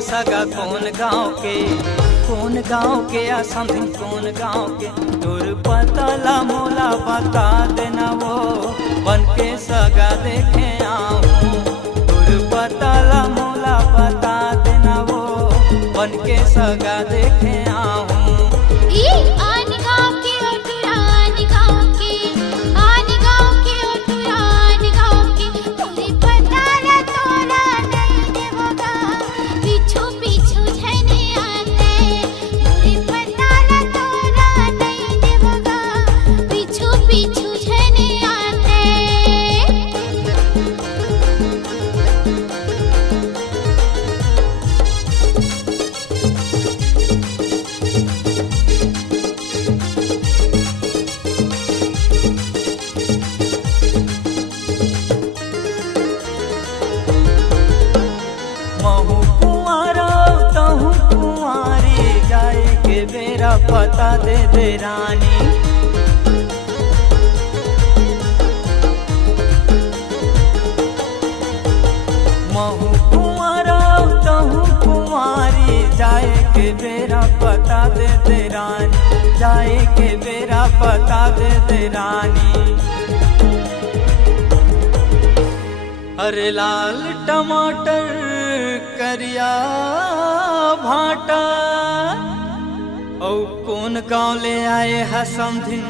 सगा कौन गाँव के आ समथिंग कौन गाँव के तोर पतला मोला बता देना वो बन के सगा देखे आऊं। तोर पतला मोला बता देना वो बन के सगा देखे आऊं। मेरा पता दे दे रानी। महू कुंवारा तहू कुंवारी जाए के मेरा पता दे दे रानी। जाए के मेरा पता दे दे रानी। अरे लाल टमाटर करिया भाटा औ कौन गाँव ले आए है समधिन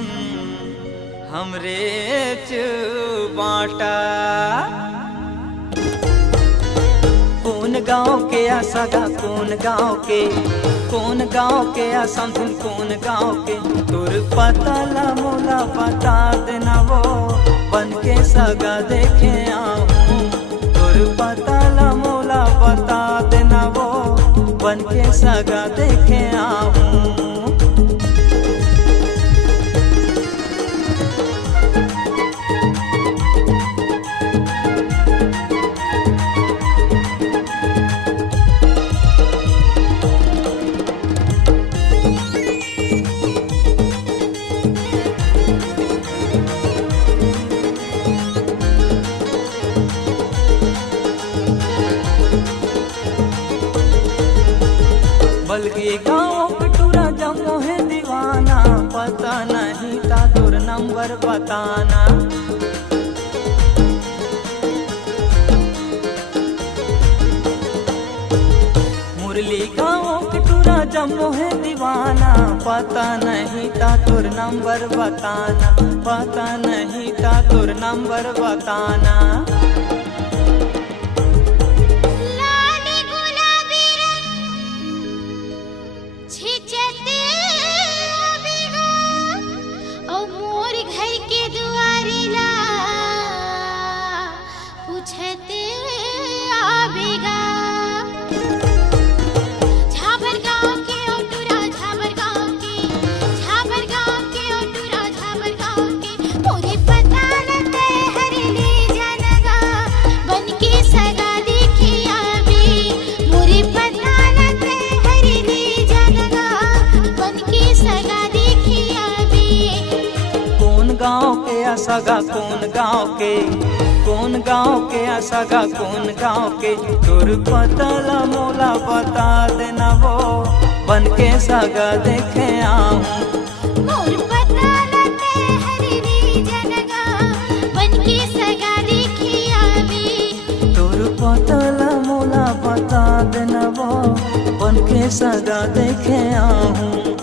हमरे बाटा। कौन गाँव के आ सगा कौन गाँव के आ समधिन कौन गाँव के तोर पतला मोला बता देना वो बन के सगा देखे आऊं। तोर पतला मोला बता देना वो बन के सगा देखे आऊं। बल्कि गाँव कटूरा जमो है दीवाना पता नहीं था तोर नंबर बताना। मुरली गाँव कटूरा जमो है दीवाना पता नहीं था तोर नंबर बताना। पता नहीं था तोर नंबर बताना। सगा कौन गाँव के आ सगा कौन गाँव के तोर पतला मोला बता देना वो बन के सगा देखे आऊं। मोर पतला ते हरी जनगा बन के सगा देखे आवी। तोर पतला मोला बता देना वो बन के सगा देखे आऊं।